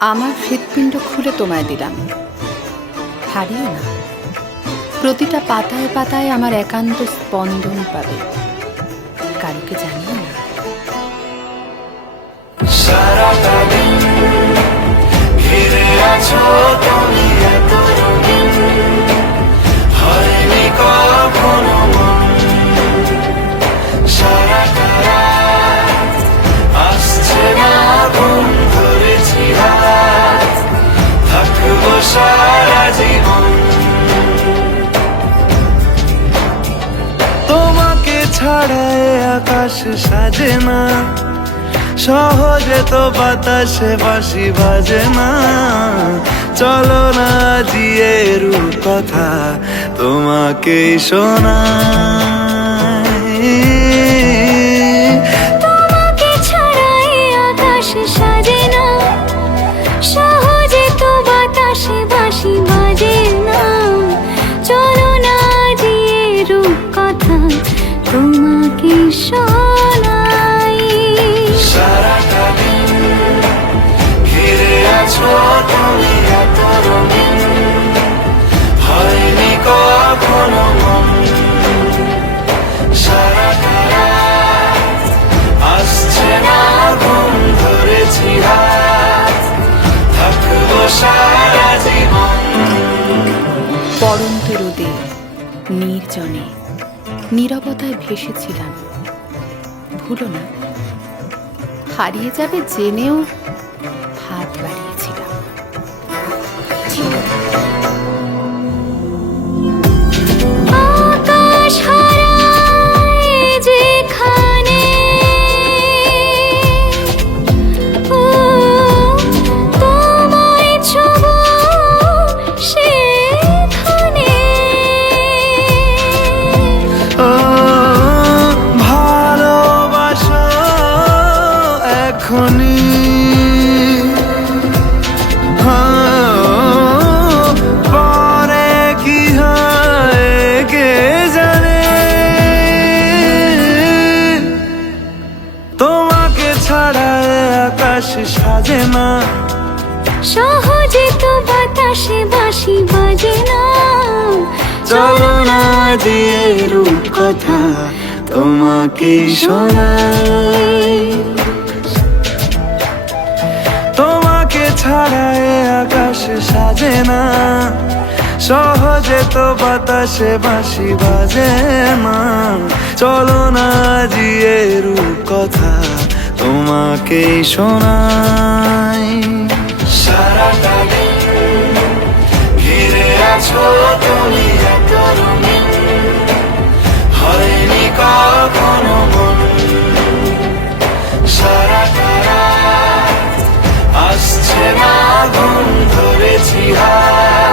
আমার হৃৎপিণ্ড খুলে তোমায় দিলাম, হারিও না। প্রতিটা পাতায় পাতায় আমার একান্ত স্পন্দন পাবে, কারুকে জানিও না। সারাটা দিন ঘিরে আছো তুমি এত রঙিন, হয়নি কখনো মন। সারাটা রাত আসছে না ঘুম, ধরেছি হাত, থাকবো সারা জীবন। তোমাকে ছাড়া এ আকাশ সাজে না, সহজে তো বাতাসে বাঁশি বাজে না। চলো না জিয়ে রূপ কথা তোমাকে শোনাই। তোমাকে ছাড়া এ আকাশ সাজে না, সহজে তো বাতাসে বাঁশি বাজে না। চলো না জিয়ে রূপ কথা তোমাকে শোনাই। সারাটা দিন ঘিরে আছো তুমি এত রঙিন, হয়নি কখনো মন। সারাটা রাত আসছে না ঘুম, ধরেছি হাত, থাকবো সারা জীবন। পড়ন্ত রোদে নির্জনে নীরবতায় ভেসেছিলাম, ভুলো না। হারিয়ে যাবে জেনেও হাত বাড়িয়েছিলাম। আকাশ হারায় যেখানে, ও তোমায় ছোঁবো সেখানে। ও ভালোবাসো এখনই, পরে কি হয় কে জানে। তোমাকে ছাড়া এ আকাশ সাজে না, সহজে তো বাতাসে বাঁশি বাজে না। চলো না দিয়ে রূপ কথা তোমাকে শোনাই। তোমাকে ছাড়া এ আকাশ সাজে না, সহজে তো বাতাসে বাঁশি বাজে না। চলো না দিয়ে রূপ কথা তোমাকে শোনাই। সারাটা দিন ঘিরে আছো তুমি এত রঙিন, হয়নি কখনো মন। সারাটা রাত আসছে না ঘুম, ধরেছি হাত,